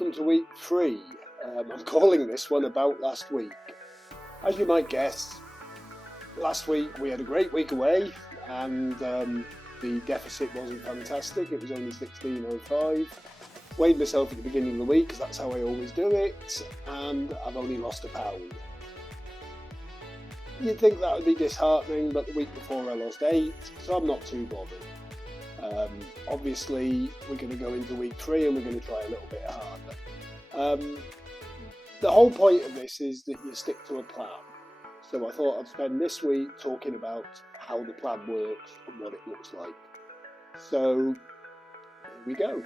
welcome to week 3. I'm calling this one about last week. As you might guess, last week we had a great week away and the deficit wasn't fantastic. It was only 16.05. Weighed myself at the beginning of the week because that's how I always do it, and I've only lost £1 pound. You'd think that would be disheartening, but the week before I lost 8, so I'm not too bothered. Obviously, we're going to go into week 3 and we're going to try a little bit harder. The whole point of this is that you stick to a plan. So I thought I'd spend this week talking about how the plan works and what it looks like. So here we go.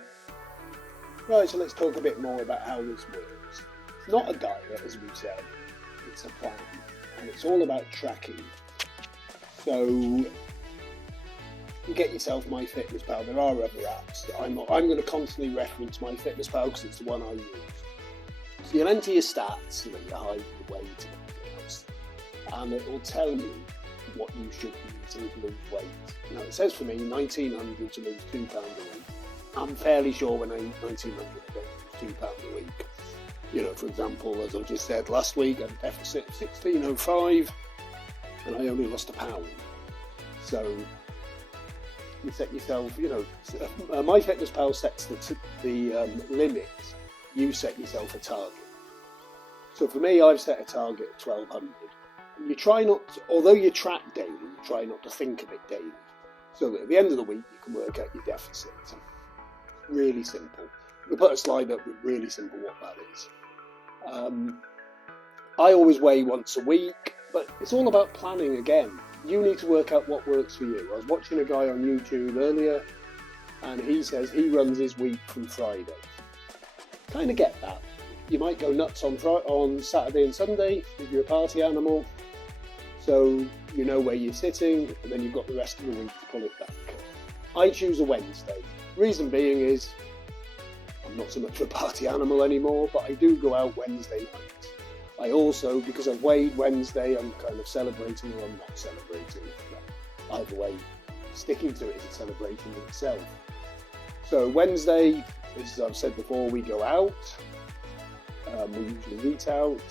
Right, so let's talk a bit more about how this works. It's not a diet, as we've said, it's a plan. And it's all about tracking. So you get yourself MyFitnessPal. There are other apps. I'm going to constantly reference MyFitnessPal because it's the one I use. So you'll enter your stats, your height, your weight, and everything else, and it will tell you what you should be eating to lose weight. Now it says for me 1900 to lose £2 a week. I'm fairly sure when I eat 1900 I don't lose £2 a week. You know, for example, as I just said last week, I had a deficit of 16.05 and I only lost £1 pound. So you set yourself, MyFitnessPal sets the limit. You set yourself a target. So for me, I've set a target of 1200. You try not to, although you track daily, you try not to think of it daily. So that at the end of the week, you can work out your deficit. Really simple. We'll put a slide up with really simple what that is. I always weigh once a week, but it's all about planning again. You need to work out what works for you. I was watching a guy on YouTube earlier, and he says he runs his week from Friday. Kind of get that. You might go nuts on Saturday and Sunday if you're a party animal, so you know where you're sitting, and then you've got the rest of the week to pull it back. I choose a Wednesday. Reason being is I'm not so much a party animal anymore, but I do go out Wednesday night. I also, because I've weighed Wednesday, I'm kind of celebrating or I'm not celebrating. Either way, sticking to it is a celebration in itself. So Wednesday, as I've said before, we go out. We usually eat out,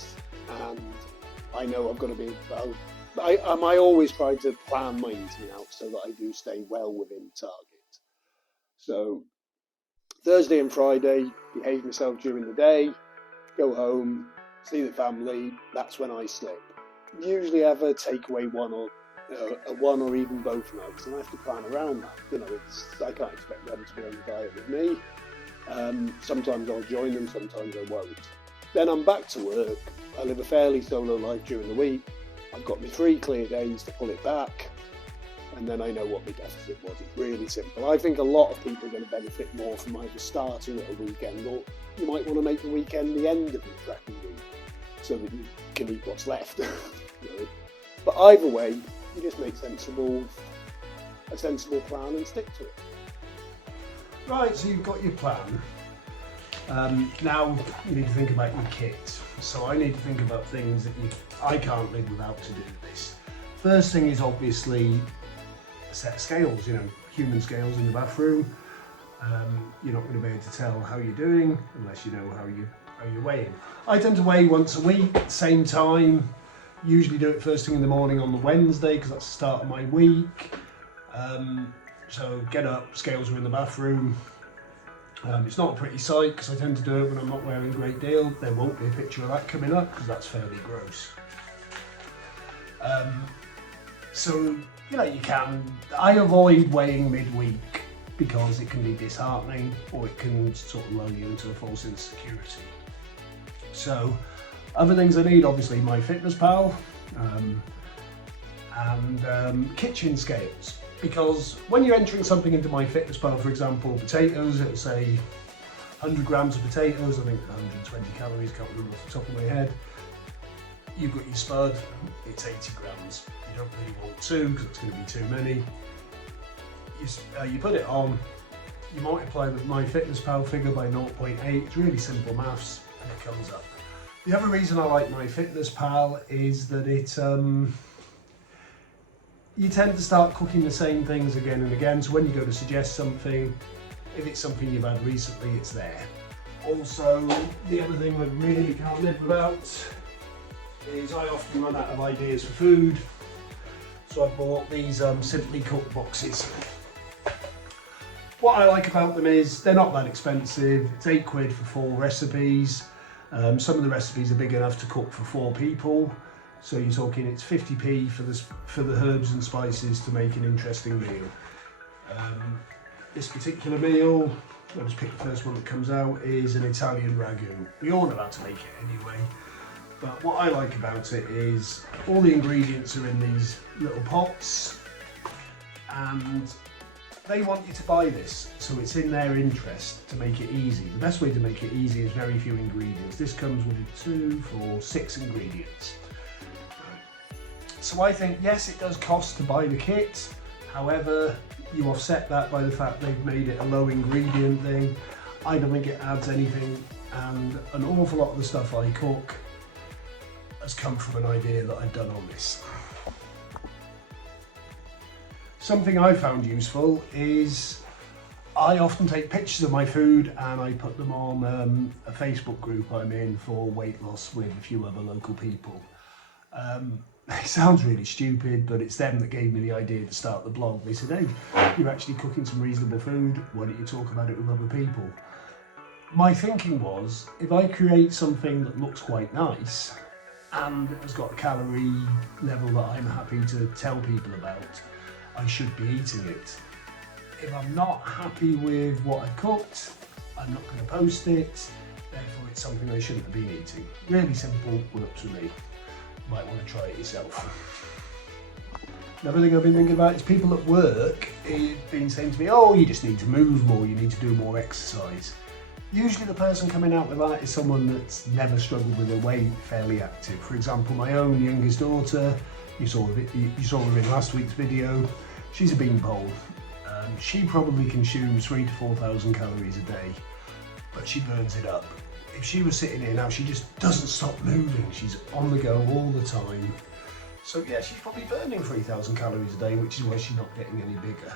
and I know I've got to be about. I always try to plan my eating out so that I do stay well within target. So Thursday and Friday, behave myself during the day, go home, see the family. That's when I slip. Usually have a takeaway one or even both nights, and I have to plan around that. You know, I can't expect them to be on the diet with me. Sometimes I'll join them, sometimes I won't. Then I'm back to work. I live a fairly solo life during the week. I've got my 3 clear days to pull it back, and then I know what my deficit was. It's really simple. I think a lot of people are going to benefit more from either starting at a weekend, or you might want to make the weekend the end of your tracking week so that you can eat what's left. You know? But either way, you just make a sensible plan and stick to it. Right, so you've got your plan. Now you need to think about your kit. So I need to think about things that I can't live without to do this. First thing is obviously a set of scales, human scales in the bathroom. You're not going to be able to tell how you're doing unless you know how you're weighing. I tend to weigh once a week, same time. Usually do it first thing in the morning on the Wednesday because that's the start of my week. So get up, scales are in the bathroom. It's not a pretty sight because I tend to do it when I'm not wearing a great deal. There won't be a picture of that coming up because that's fairly gross. So, you can. I avoid weighing midweek because it can be disheartening or it can sort of lull you into a false insecurity. So, other things I need, obviously MyFitnessPal and kitchen scales. Because when you're entering something into MyFitnessPal, for example, potatoes, it'll say 100 grams of potatoes, I think 120 calories, can't remember off the top of my head. You've got your spud, it's 80 grams. You don't really want 2 because it's going to be too many. You put it on, you multiply the MyFitnessPal figure by 0.8, it's really simple maths, and it comes up. The other reason I like MyFitnessPal is that it you tend to start cooking the same things again and again, so when you go to suggest something, if it's something you've had recently, it's there. Also, the other thing I really can't live without is I often run out of ideas for food. So I bought these Simply Cooked boxes. What I like about them is they're not that expensive. It's £8 for 4 recipes. Some of the recipes are big enough to cook for 4 people. So you're talking it's 50p for the herbs and spices to make an interesting meal. This particular meal, I'll just pick the first one that comes out, is an Italian ragu. We all know how to make it anyway. But what I like about it is all the ingredients are in these little pots, and they want you to buy this, so it's in their interest to make it easy. The best way to make it easy is very few ingredients. This comes with 2, 4, 6 ingredients. So I think, yes, it does cost to buy the kit. However, you offset that by the fact they've made it a low ingredient thing. I don't think it adds anything, and an awful lot of the stuff I cook has come from an idea that I've done on this. Something I found useful is I often take pictures of my food and I put them on a Facebook group I'm in for weight loss with a few other local people. It sounds really stupid, but it's them that gave me the idea to start the blog. They said, hey, you're actually cooking some reasonable food, why don't you talk about it with other people? My thinking was, if I create something that looks quite nice and has got a calorie level that I'm happy to tell people about, I should be eating it. If I'm not happy with what I've cooked, I'm not going to post it, therefore it's something I shouldn't have been eating. Really simple, works for me. You might want to try it yourself. Another thing I've been thinking about is people at work have been saying to me, oh, you just need to move more, you need to do more exercise. Usually the person coming out with that is someone that's never struggled with their weight, fairly active. For example, my own youngest daughter, you saw her in last week's video, she's a beanpole. She probably consumes 3,000 to 4,000 calories a day, but she burns it up. If she was sitting here now, she just doesn't stop moving. She's on the go all the time. So yeah, she's probably burning 3,000 calories a day, which is why she's not getting any bigger.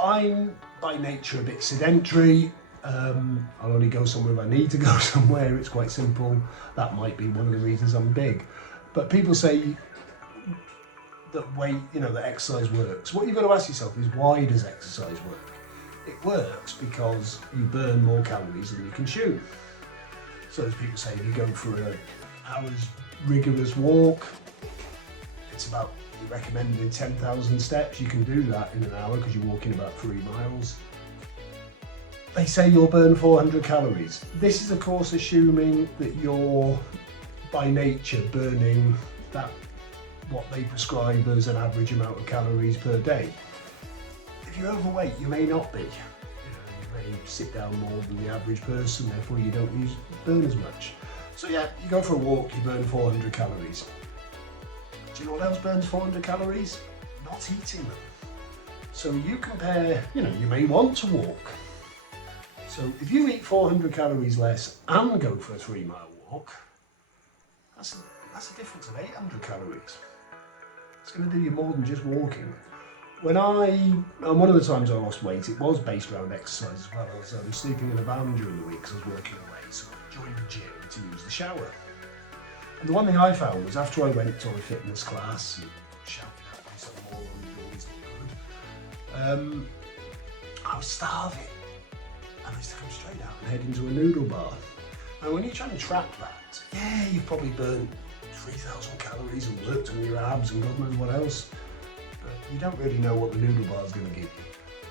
I'm by nature a bit sedentary. I'll only go somewhere if I need to go somewhere. It's quite simple. That might be one of the reasons I'm big. But people say that that exercise works. What you've got to ask yourself is, why does exercise work? It works because you burn more calories than you consume. So as people say, if you go for an hour's rigorous walk, it's about the recommended 10,000 steps. You can do that in an hour because you're walking about 3 miles. They say you'll burn 400 calories. This is of course assuming that you're by nature burning that, what they prescribe as an average amount of calories per day. If you're overweight, you may not be. You may sit down more than the average person, therefore you don't burn as much. So yeah, you go for a walk, you burn 400 calories. Do you know what else burns 400 calories? Not eating them. So you compare, you may want to walk. So if you eat 400 calories less and go for a 3-mile walk, that's a difference of 800 calories. It's going to do you more than just walking. One of the times I lost weight, it was based around exercise as well. I was sleeping in a van during the week because I was working away, so I joined the gym to use the shower. And the one thing I found was, after I went to a fitness class and shouted at me some more than you always look good, I was starving. And I used to come straight out and head into a noodle bar. And when you're trying to track that, yeah, you've probably burnt 3,000 calories and worked on your abs and God knows what else, but you don't really know what the noodle bar is going to give you.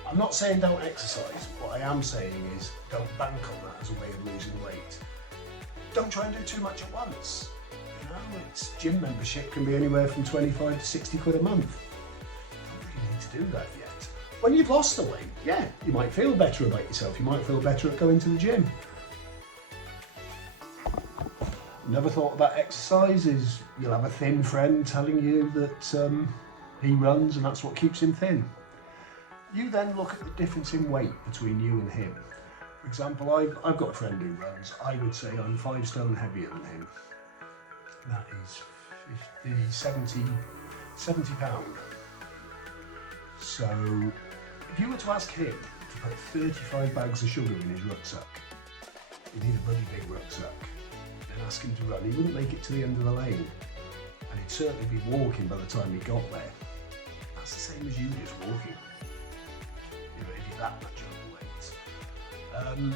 I'm not saying don't exercise. What I am saying is don't bank on that as a way of losing weight. Don't try and do too much at once. It's gym membership can be anywhere from 25 to 60 quid a month. You don't really need to do that yet. When you've lost the weight, yeah, you might feel better about yourself. You might feel better at going to the gym. Another thought about exercise is you'll have a thin friend telling you that he runs and that's what keeps him thin. You then look at the difference in weight between you and him. For example, I've got a friend who runs. I would say I'm 5 stone heavier than him. That is 70 pound. So if you were to ask him to put 35 bags of sugar in his rucksack, you need a bloody big rucksack. Then ask him to run, he wouldn't make it to the end of the lane. And he'd certainly be walking by the time he got there. That's the same as you just walking. You know, if you're that much overweight.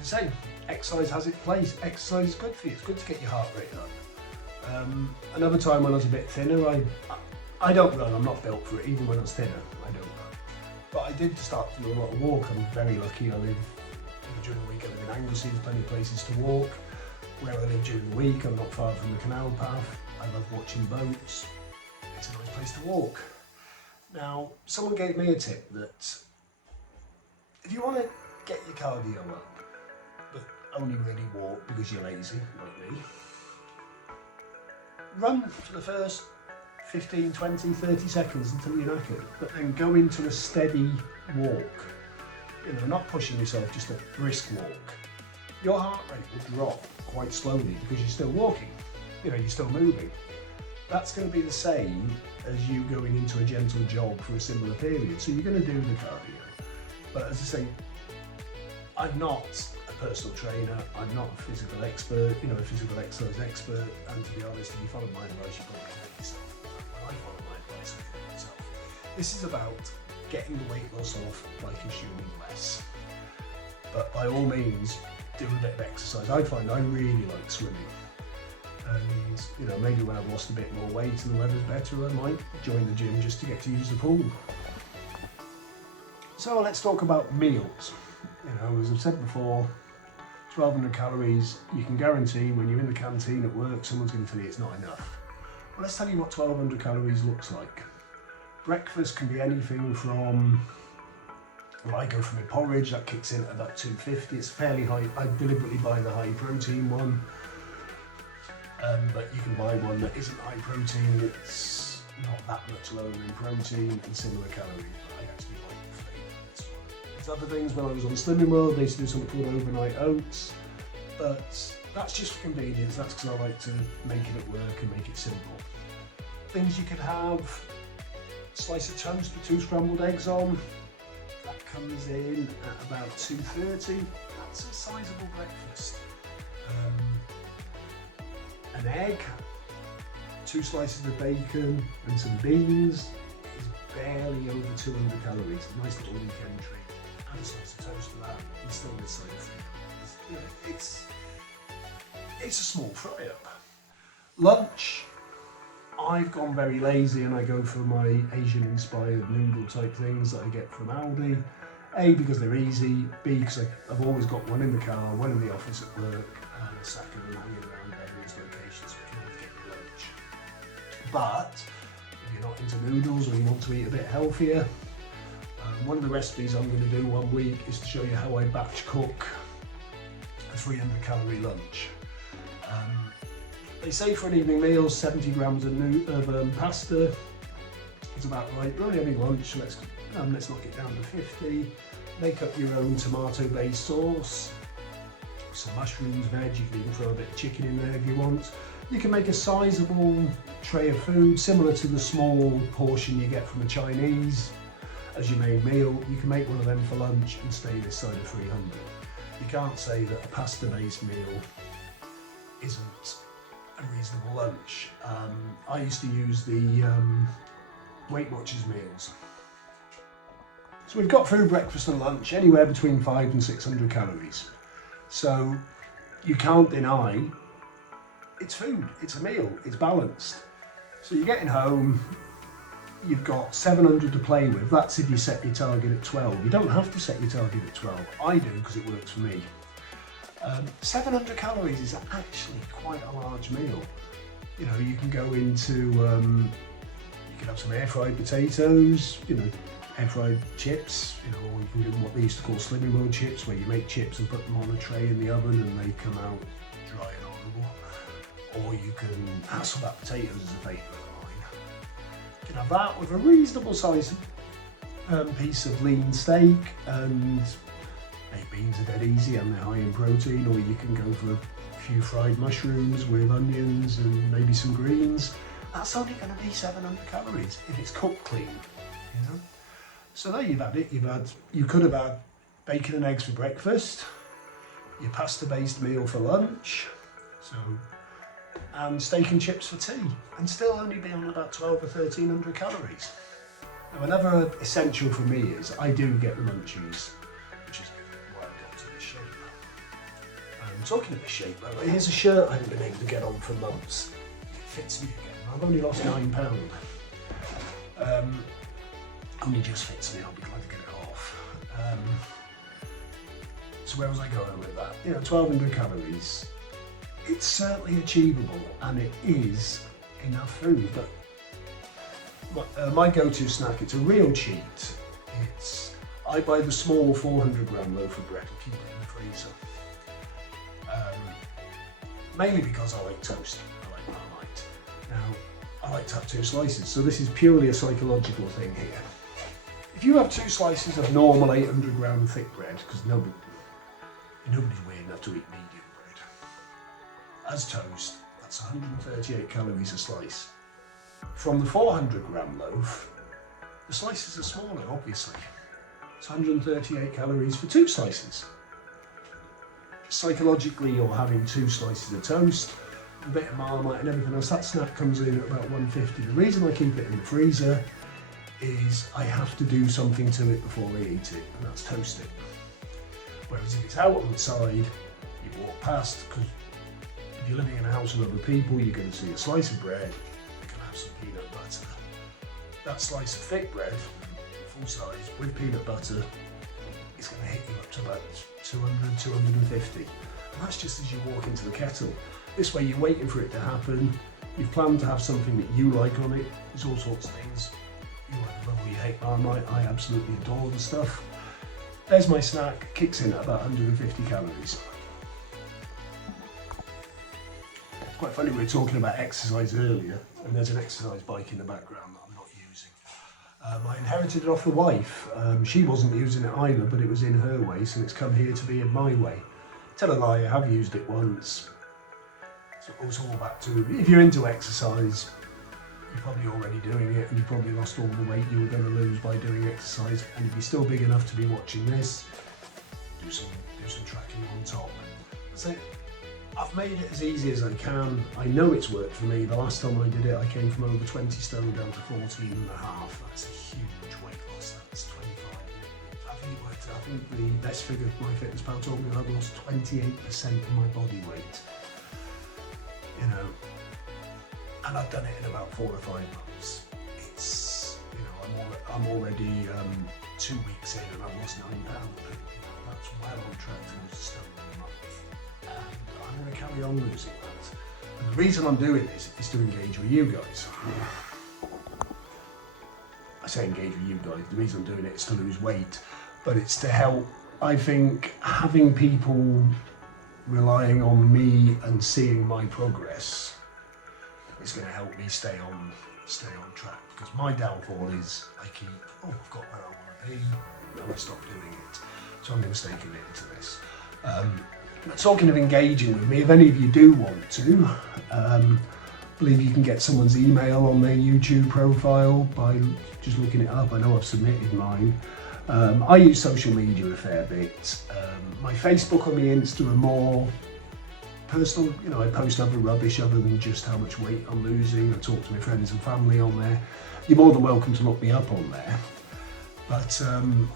As I say, exercise has its place. Exercise is good for you. It's good to get your heart rate up. Another time when I was a bit thinner, I don't run. I'm not built for it. Even when I was thinner, I don't run. But I did start to do a lot of walk. I'm very lucky. I live during the week. I live in Anglesey. There's plenty of places to walk. Where I live during the week, I'm not far from the canal path. I love watching boats. It's a nice place to walk. Now, someone gave me a tip that if you want to get your cardio up, but only really walk because you're lazy, like me, run for the first 15, 20, 30 seconds until you're knackered, but then go into a steady walk. You know, not pushing yourself, just a brisk walk. Your heart rate will drop quite slowly because you're still walking. You know, you're still moving. That's going to be the same as you going into a gentle jog for a similar period. So you're going to do the cardio. But as I say, I'm not a personal trainer. I'm not a physical expert, you know, a physical exercise expert. And to be honest, if you follow my advice, you probably can make yourself. When I follow my advice, I can make myself. This is about getting the weight loss off by consuming less. But by all means, do a bit of exercise. I find I really like swimming. And, you know, maybe when I've lost a bit more weight and the weather's better, I might join the gym just to get to use the pool. So let's talk about meals. You know, as I've said before, 1,200 calories, you can guarantee when you're in the canteen at work, someone's going to tell you it's not enough. Well, let's tell you what 1,200 calories looks like. Breakfast can be anything from, well, I go for my porridge, that kicks in at about 250. It's fairly high. I deliberately buy the high protein one. But you can buy one that isn't high protein, it's not that much lower in protein and similar calories. I actually like the flavour of this one. There's other things. When I was on Slimming World, they used to do something called overnight oats, but that's just for convenience. That's because I like to make it at work and make it simple. Things you could have: slice of toast with 2 scrambled eggs on. That comes in at about 230. That's a sizable breakfast. An egg, 2 slices of bacon and some beans is barely over 200 calories. A nice little weekend treat. Add a slice of toast to that and still this side of 3 calories. You know, it's a small fry up. Lunch, I've gone very lazy and I go for my Asian inspired noodle type things that I get from Aldi. A, because they're easy. B, because I've always got one in the car, one in the office at work, and a sack of them hanging around various locations, so you can always get your lunch. But if you're not into noodles or you want to eat a bit healthier, one of the recipes I'm going to do one week is to show you how I batch cook a 300 calorie lunch. They say for an evening meal, 70 grams of pasta is about right. You're only having lunch, so let's knock it down to 50. Make up your own tomato-based sauce. Some mushrooms, veg, you can even throw a bit of chicken in there if you want. You can make a sizable tray of food, similar to the small portion you get from a Chinese as your main meal. You can make one of them for lunch and stay this side of 300. You can't say that a pasta-based meal isn't a reasonable lunch. I used to use the Weight Watchers meals. So we've got food, breakfast and lunch, anywhere between 500 and 600 calories. So you can't deny it's food, it's a meal, it's balanced. So you're getting home, you've got 700 to play with. That's if you set your target at 12. You don't have to set your target at 12. I do because it works for me. 700 calories is actually quite a large meal. You know, you can go into, you can have some air fried potatoes, you know, air fried chips, you know, or you can do what they used to call Slimming World chips, where you make chips and put them on a tray in the oven and they come out dry and horrible. Or you can Hasselback potatoes as a favourite of mine. You can have that with a reasonable size piece of lean steak, and baked beans are dead easy and they're high in protein, or you can go for a few fried mushrooms with onions and maybe some greens. That's only going to be 700 calories if it's cooked clean, you know. So there you've had it. You could have had bacon and eggs for breakfast. your pasta-based meal for lunch, and steak and chips for tea, and still only be on about 12 or 1300 calories. Now, another essential for me is I do get the munchies, which is why I got to this shape. Talking of this shape, here's a shirt I haven't been able to get on for months. It fits me again. I've only lost £9. Only just fits me. I'll be glad to get it off. So where was I going with that? 1200 calories. It's certainly achievable, and it is enough food. But my go-to snack, it's a real cheat. I buy the small 400-gram loaf of bread and keep it in the freezer. Mainly because I like toast. I like Marmite. Now, I like to have 2 slices, so this is purely a psychological thing here. If you have 2 slices of normal 800-gram thick bread, because nobody's weird enough to eat medium bread, as toast, that's 138 calories a slice. From the 400-gram loaf, the slices are smaller, obviously. It's 138 calories for 2 slices. Psychologically, you're having 2 slices of toast, a bit of Marmite and everything else. That snack comes in at about 150. The reason I keep it in the freezer is I have to do something to it before I eat it, and that's toast it. Whereas if it's out on the side, you walk past, because if you're living in a house with other people, you're going to see a slice of bread, you can have some peanut butter. That slice of thick bread, full size, with peanut butter, is going to hit you up to about 200, 250. And that's just as you walk into the kettle. This way you're waiting for it to happen. You've planned to have something that you like on it. There's all sorts of things. You like the bubble, you hate Marmite. I absolutely adore the stuff. There's my snack. Kicks in at about 150 calories. It's quite funny, we were talking about exercise earlier, and there's an exercise bike in the background that I'm not using. I inherited it off the wife. She wasn't using it either, but it was in her way, so it's come here to be in my way. Tell a lie, I have used it once. So it's all back to, if you're into exercise, you're probably already doing it, and you probably lost all the weight you were going to lose by doing exercise. And if you're still big enough to be watching this, do some tracking on top. So I've made it as easy as I can. I know it's worked for me. The last time I did it, I came from over 20 stone down to 14 and a half. That's a huge weight loss. That's 25. I think the best figure my fitness pal told me I've lost 28% of my body weight. And I've done it in about 4 or 5 months. It's, I'm already 2 weeks in and I've lost £9. That's well on track to lose a stone in a month. And I'm going to carry on losing that. And the reason I'm doing this is to engage with you guys. I say engage with you guys, the reason I'm doing it is to lose weight, but it's to help. I think having people relying on me and seeing my progress is going to help me stay on track, because my downfall is I've got where I want to be, and I stop doing it. So I'm going to stay committed to this. Talking of engaging with me, if any of you do want to, I believe you can get someone's email on their YouTube profile by just looking it up. I know I've submitted mine. I use social media a fair bit. My Facebook and my Insta are more personal. I post other rubbish other than just how much weight I'm losing. I talk to my friends and family on there. You're more than welcome to look me up on there. But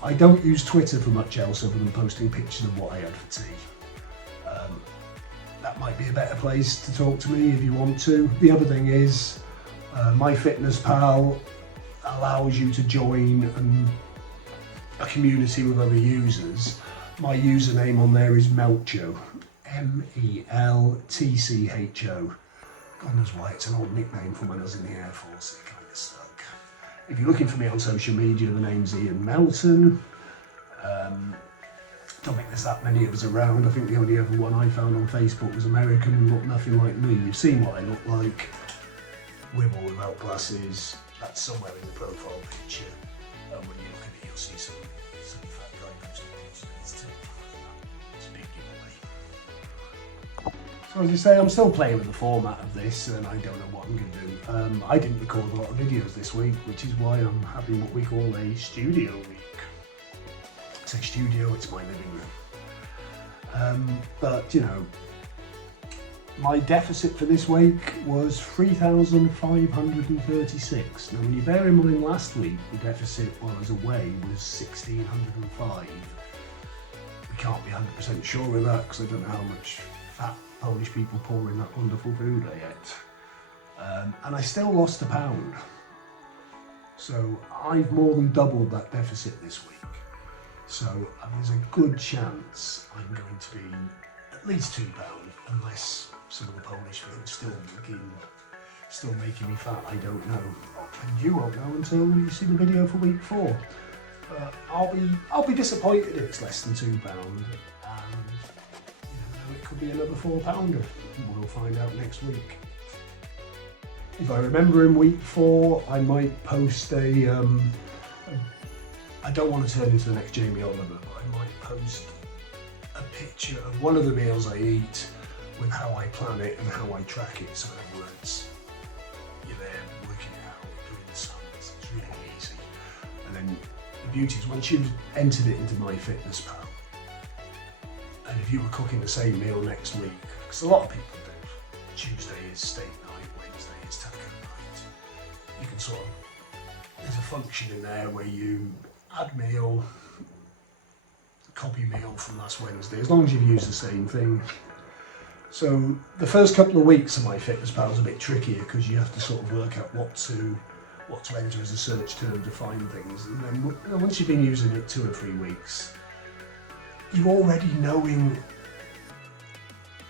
I don't use Twitter for much else other than posting pictures of what I had for tea. That might be a better place to talk to me if you want to. The other thing is, MyFitnessPal allows you to join a community with other users. My username on there is Meltcho, Meltcho. God knows why, it's an old nickname from when I was in the Air Force, it kind of stuck. If you're looking for me on social media, the name's Ian Melton. Don't think there's that many of us around. I think the only other one I found on Facebook was American and looked nothing like me. You've seen what I look like, with or without glasses. That's somewhere in the profile picture. When you look at it, you'll see some fat guy posting pictures of his teeth. It's a big giveaway. So as I say, I'm still playing with the format of this, and I don't know what I'm going to do. I didn't record a lot of videos this week, which is why I'm having what we call a studio week. I say studio, it's my living room. But you know, my deficit for this week was 3,536. Now when you bear in mind last week the deficit while I was away was 1,605. We can't be 100% sure of that because I don't know how much fat Polish people pour in that wonderful food I ate. And I still lost a pound. So I've more than doubled that deficit this week. So there's a good chance I'm going to be at least £2, unless some of the Polish food still making me fat. I don't know, and you won't know until you see the video for week 4. I'll be disappointed if it's less than £2, and you know, it could be another £4. We'll find out next week. If I remember in week 4, I might post I don't want to turn into the next Jamie Oliver, but I might post a picture of one of the meals I eat with how I plan it and how I track it. So in other words, you're there working it out, doing the sums, it's really easy. And then the beauty is once you've entered it into MyFitnessPal, and if you were cooking the same meal next week, because a lot of people do, Tuesday is steak night, Wednesday is taco night, you can sort of, there's a function in there where you add meal, copy meal from last Wednesday, as long as you've used the same thing. So the first couple of weeks of MyFitnessPal is a bit trickier because you have to sort of work out what to enter as a search term to find things. And then once you've been using it 2 or 3 weeks, you're already knowing.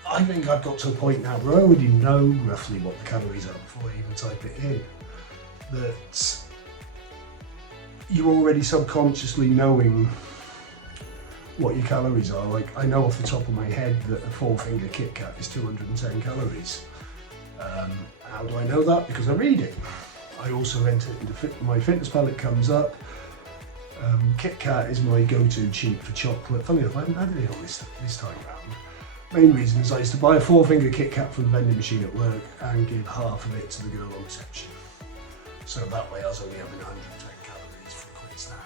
I think I've got to a point now where I already know roughly what the calories are before I even type it in. That you're already subconsciously knowing what your calories are. Like, I know off the top of my head that a 4-finger 𝐷𝐿 is 210 calories. How do I know that? Because I read it. I also enter it into MyFitnessPal, it comes up. 𝐷𝐿 is my go-to cheat for chocolate. Funny enough, I haven't had any on this time round. Main reason is I used to buy a 4-finger 𝐷𝐿 from the vending machine at work and give half of it to the girl on reception. So that way I was only having 110 calories for a quick snack.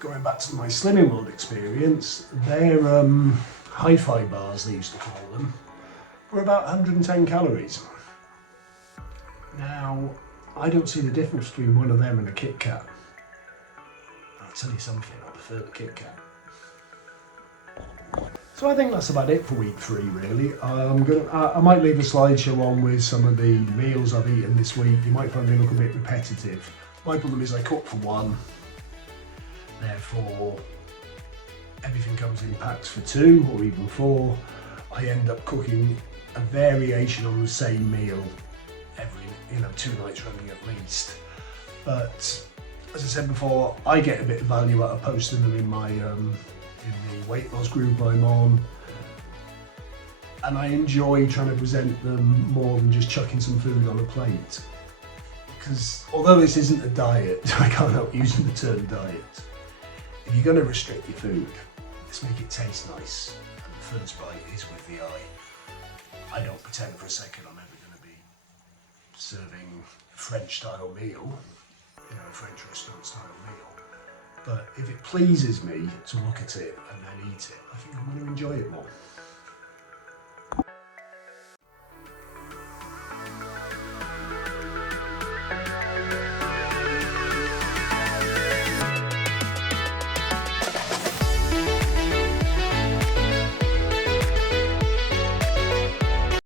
Going back to my Slimming World experience, their hi-fi bars, they used to call them, were about 110 calories. Now, I don't see the difference between one of them and a 𝐷𝐿. I'll tell you something, I prefer the 𝐷𝐿. So I think that's about it for week 3 really. I might leave a slideshow on with some of the meals I've eaten this week. You might find me look a bit repetitive. My problem is I cook for 1, therefore everything comes in packs for 2 or even 4. I end up cooking a variation on the same meal every 2 nights running at least. But as I said before, I get a bit of value out of posting them in my in the weight loss group I'm on, and I enjoy trying to present them more than just chucking some food on a plate. Because although this isn't a diet, I can't help using the term diet. If you're going to restrict your food, let's make it taste nice, and the first bite is with the eye. I don't pretend for a second I'm ever going to be serving a French style meal, a French restaurant style meal. But if it pleases me to look at it and then eat it, I think I'm going to enjoy it more.